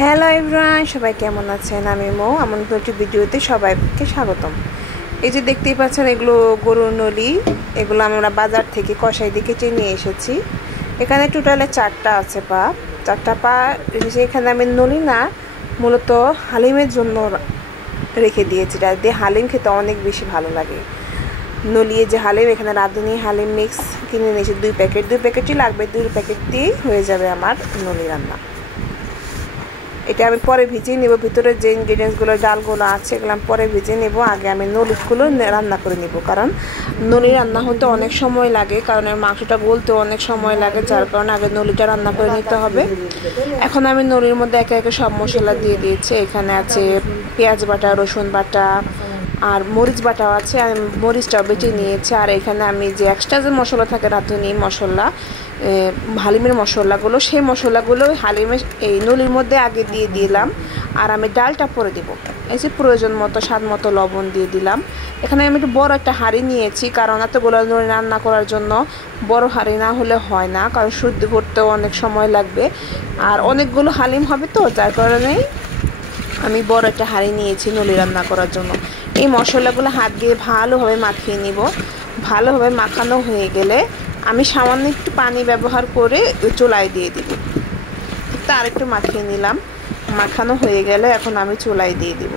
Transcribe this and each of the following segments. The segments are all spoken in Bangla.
হ্যালো এভরিওয়ান, সবাই কেমন আছেন? আমি মৌ। আমার নতুন একটি ভিডিওতে সবাইকে স্বাগতম। এই যে দেখতেই পাচ্ছেন, এগুলো গরুর নলি। এগুলো আমরা বাজার থেকে কষাই দিয়ে কেটে নিয়ে এসেছি। এখানে টোটালে 4টা আছে পা, 4টা পা এসেছে। এখানে আমি নলি না, মূলত হালিমের জন্য রেখে দিয়েছি। এটা দিয়ে হালিম খেতে অনেক বেশি ভালো লাগে। নলিয়ে যে হালিম, এখানে রাঁধুনি হালিম মিক্স কিনে নিয়েছি 2 প্যাকেট। 2 প্যাকেটই লাগবে, 2 প্যাকেট দিয়েই হয়ে যাবে আমার নলি রান্না। এটা আমি পরে ভিজিয়ে নেব। ভিতরে যে ইনগ্রিডিয়েন্টসগুলো ডালগুলো আছে এগুলো আমি পরে ভিজিয়ে নেব। আগে আমি নলিগুলো রান্না করে নেব, কারণ নলি রান্না হতে অনেক সময় লাগে, কারণ মাংসটা গলতে অনেক সময় লাগে, যার কারণে আগে নলিটা রান্না করে নিতে হবে। এখন আমি নলির মধ্যে একে একে সব মশলা দিয়ে দিয়েছি। এখানে আছে পেঁয়াজ বাটা, রসুন বাটা, আর মরিচ বাটাও আছে। আমি মরিচটাও বেটে নিয়েছি। আর এখানে আমি যে এক্সট্রা যে মশলা থাকে, রাঁধুনি মশলা, হালিমের মশলাগুলো, সেই মশলাগুলো হালিমের এই নলির মধ্যে আগে দিয়ে দিলাম। আর আমি ডালটা পরে দেব। এই যে প্রয়োজন মতো স্বাদ মতো লবণ দিয়ে দিলাম। এখানে আমি একটু বড় একটা হাঁড়ি নিয়েছি, কারণ এতগুলো নলি রান্না করার জন্য বড় হাঁড়ি না হলে হয় না, কারণ শুদ্ধ করতেও অনেক সময় লাগবে। আর অনেকগুলো হালিম হবে তো, যার কারণেই আমি বড় একটা হাঁড়ি নিয়েছি নলি রান্না করার জন্য। এই মশলাগুলো হাত দিয়ে ভালোভাবে মাখিয়ে নিব। ভালোভাবে মাখানো হয়ে গেলে আমি সামান্য একটু পানি ব্যবহার করে চুলায় দিয়ে দিব। তার একটু মাখিয়ে নিলাম। মাখানো হয়ে গেলে এখন আমি চুলায় দিয়ে দিব।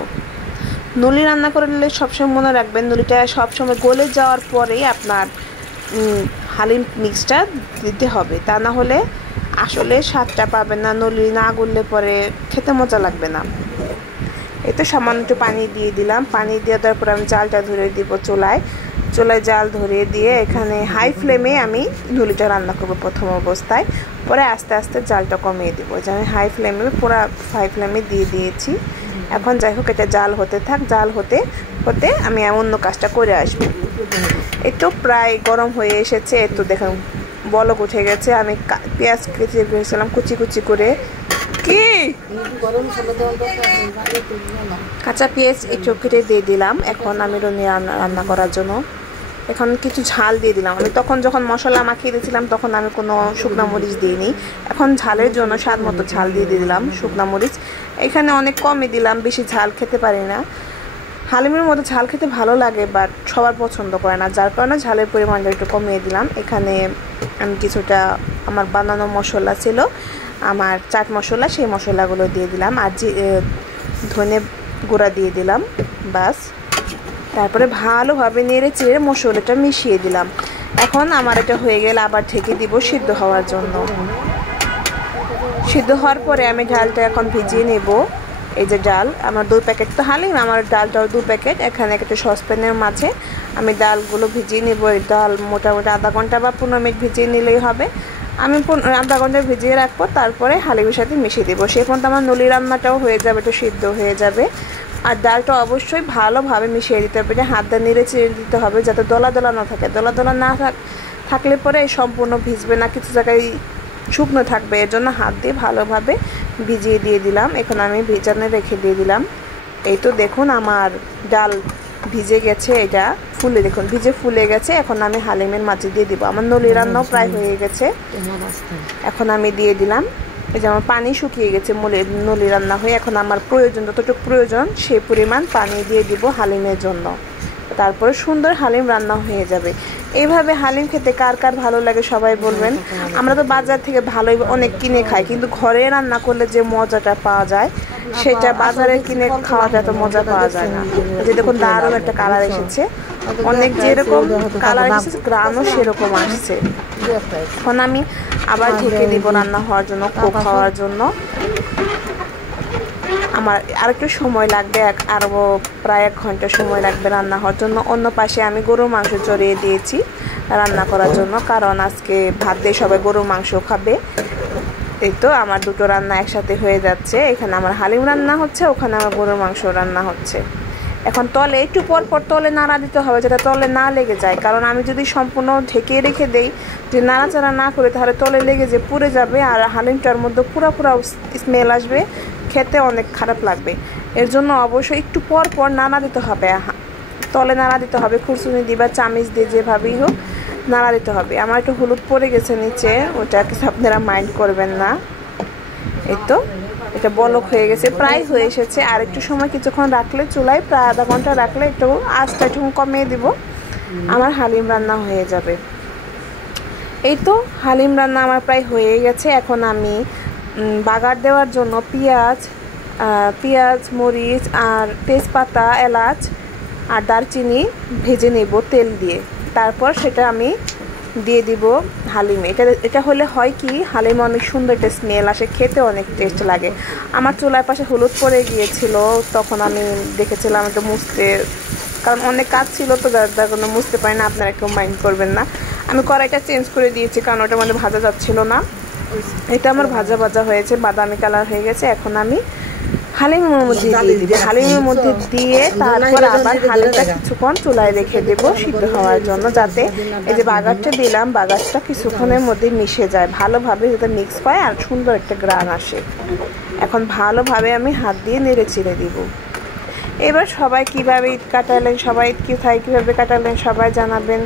নলি রান্না করে নিলে সবসময় মনে রাখবেন, নলিটা সবসময় গলে যাওয়ার পরেই আপনার হালিম মিক্সটা দিতে হবে, তা না হলে আসলে স্বাদটা পাবেন না। নলি না গললে পরে খেতে মজা লাগবে না। এই তো সামান্য একটু পানি দিয়ে দিলাম। পানি দিয়ে দেওয়ার পর আমি জালটা ধরিয়ে দিব চুলায়। চুলায় জাল ধরিয়ে দিয়ে এখানে হাই ফ্লেমে আমি নলিটা রান্না করবো প্রথম অবস্থায়, পরে আস্তে আস্তে জালটা কমিয়ে দিব। যে আমি হাই ফ্লেমে দিয়ে দিয়েছি। এখন যাই হোক, এটা জাল হতে থাক। জাল হতে হতে আমি অন্য কাজটা করে আসবো। এই তো প্রায় গরম হয়ে এসেছে। এই তো দেখুন বলক উঠে গেছে। আমি পেঁয়াজ কেটে রেখেছিলাম কুচি কুচি করে। কি কাঁচা পেঁয়াজ একটু কেটে দিয়ে দিলাম। এখন আমি রান্না করার জন্য এখন কিছু ঝাল দিয়ে দিলাম। আমি যখন মশলা মাখিয়ে দিয়েছিলাম তখন আমি কোনো শুকনো মরিচ দিইনি। এখন ঝালের জন্য স্বাদ মতো ঝাল দিয়ে দিলাম, শুকনো মরিচ এখানে অনেক কমই দিলাম, বেশি ঝাল খেতে পারি না। হালিমের মধ্যে ঝাল খেতে ভালো লাগে, বাট সবার পছন্দ করে না, যার কারণে ঝালের পরিমাণটা একটু কমিয়ে দিলাম। এখানে আমি কিছুটা আমার বানানো মশলা ছিল, আমার চাট মশলা, সেই মশলাগুলো দিয়ে দিলাম। আর ধনে গুঁড়া দিয়ে দিলাম, বাস। তারপরে ভালোভাবে নেড়ে চেড়ে মশলাটা মিশিয়ে দিলাম। এখন আমার এটা হয়ে গেলে আবার ঢেকে দিব সিদ্ধ হওয়ার জন্য। সিদ্ধ হওয়ার পরে আমি ডালটা এখন ভিজিয়ে নেব। এই যে ডাল, আমার 2 প্যাকেট তো হালিম, আমার ডালটাও 2 প্যাকেট। এখানে একটা সসপ্যানের মাঝে আমি ডালগুলো ভিজিয়ে নেব। এই ডাল মোটামুটি আধা ঘন্টা বা 15 মিনিট ভিজিয়ে নিলেই হবে। আমি আধা ঘন্টা ভিজিয়ে রাখবো, তারপরে হালিমের সাথে মিশিয়ে দেবো। সেই পর্যন্ত আমার নলি রান্নাটাও হয়ে যাবে, একটু সিদ্ধ হয়ে যাবে। আর ডালটা অবশ্যই ভালোভাবে মিশিয়ে দিতে হবে। হাত দিয়ে নেড়ে চেড়ে দিতে হবে, যাতে দলা দলা না থাকে। দলা দলা না থাকলে পরে সম্পূর্ণ ভিজবে না, কিছু জায়গায় শুকনো থাকবে। এর জন্য হাত দিয়ে ভালোভাবে ভিজিয়ে দিয়ে দিলাম। এখন আমি ভিজানো রেখে দিয়ে দিলাম। এই তো দেখুন আমার ডাল ভিজে গেছে, এটা দেখুন ভিজে ফুলে গেছে। এখন আমি হালিমের মাঝে দিয়ে দিব। আমার নলি রান্নাও প্রায় হয়ে গেছে। এখন আমি দিয়ে দিলাম। এই যে আমার পানি শুকিয়ে গেছে নলি রান্না হয়ে। এখন আমার যতটুকু প্রয়োজন সেই পরিমাণ পানি দিয়ে দিব হালিমের জন্য। তারপরে সুন্দর হালিম রান্না হয়ে যাবে। এইভাবে হালিম খেতে কার কার ভালো লাগে সবাই বলবেন। আমরা তো বাজার থেকে ভালোই অনেক কিনে খাই, কিন্তু ঘরে রান্না করলে যে মজাটা পাওয়া যায় সেটা বাজারে কিনে খাওয়াটা তো মজা পাওয়া যায় না। যে দেখুন দারুণ একটা কালার এসেছে, অনেক যেরকম কালার এসেছে গ্রামও সেরকম আসছে। এখন আমি আবার ঢেকে দিব রান্না হওয়ার জন্য, খাওয়ার জন্য। আমার আরেকটু সময় লাগবে, আরও প্রায় 1 ঘন্টা সময় লাগবে রান্না হওয়ার জন্য। অন্য পাশে আমি গরুর মাংস চড়িয়ে দিয়েছি রান্না করার জন্য, কারণ আজকে ভাত দিয়ে সবাই গরুর মাংস খাবে। এই তো আমার দুটো রান্না একসাথে হয়ে যাচ্ছে। এখানে আমার হালিম রান্না হচ্ছে, ওখানে আমার গরুর মাংস রান্না হচ্ছে। এখন তলে একটু পর পর নাড়া দিতে হবে, যাতে তলে না লেগে যায়। কারণ আমি যদি সম্পূর্ণ ঢেকে রেখে দেই, যে নাড়াচাড়া না করে, তাহলে তলে লেগে যে পুড়ে যাবে, আর হালিমটার মধ্যে পুরো স্মেল আসবে, খেতে অনেক খারাপ লাগবে। এর জন্য অবশ্যই একটু পর পর নাড়া দিতে হবে, তলে নাড়া দিতে হবে। খুরসুনি দিয়ে বা চামিচ দিয়ে যেভাবেই হোক নাড়া দিতে হবে। আমার একটু হলুদ পড়ে গেছে নিচে, ওটা আপনারা মাইন্ড করবেন না। এই তো এটা বলক হয়ে গেছে, প্রায় হয়ে এসেছে। আর একটু সময় কিছুক্ষণ রাখলে চুলায় প্রায় আধা ঘন্টা রাখলে একটু আঁচটা একটু কমিয়ে দিব, আমার হালিম রান্না হয়ে যাবে। এই তো হালিম রান্না আমার প্রায় হয়ে গেছে। এখন আমি বাগার দেওয়ার জন্য পেঁয়াজ মরিচ আর তেজপাতা এলাচ আর দারচিনি ভেজে নেব তেল দিয়ে, তারপর সেটা আমি দিয়ে দিব হালিমে। এটা হলে হয় কি, হালিমে অনেক সুন্দর একটা স্মেল আসে, খেতে অনেক টেস্ট লাগে। আমার চুলার পাশে হলুদ পড়ে গিয়েছিল, তখন আমি দেখেছিলাম একটু মুছতে, কারণ অনেক কাজ ছিল তো যার জন্য মুছতে পারি না, আপনারা কেউ মাইন্ড করবেন না। আমি কড়াইটা চেঞ্জ করে দিয়েছি কারণ ওটার মধ্যে ভাজা যাচ্ছিল না। এটা আমার ভাজা হয়েছে, বাদামি কালার হয়ে গেছে। এখন আমি হালিমের মধ্যে দিয়ে দিব, হালিমের মধ্যে দিয়ে তারপর আবার হালিমটা কিছুক্ষণ চুলায় রেখে দেব সিদ্ধ হওয়ার জন্য, যাতে এই যে বাগারটা দিলাম বাগারটা কিছুক্ষণের মধ্যে মিশে যায় ভালোভাবে, যাতে মিক্স হয় আর সুন্দর একটা গ্রান আসে। এখন ভালোভাবে আমি হাত দিয়ে নেড়ে ছেড়ে দিব। এবার সবাই কিভাবে ঈদ কাটালেন, সবাই ঈদ কীভাবে কাটালেন সবাই জানাবেন।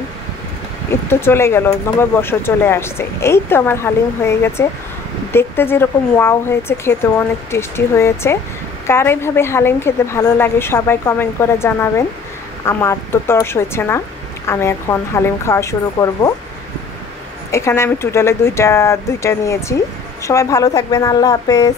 ঈদ তো চলে গেল, নববর্ষ চলে আসছে। এই তো আমার হালিম হয়ে গেছে, দেখতে যেরকম ওয়াও হয়েছে, খেতেও অনেক টেস্টি হয়েছে। কার এইভাবে হালিম খেতে ভালো লাগে সবাই কমেন্ট করে জানাবেন। আমার তো তর্স হয়েছে না, আমি এখন হালিম খাওয়া শুরু করব। এখানে আমি টোটালে দুইটা নিয়েছি। সবাই ভালো থাকবেন, আল্লাহ হাফেজ।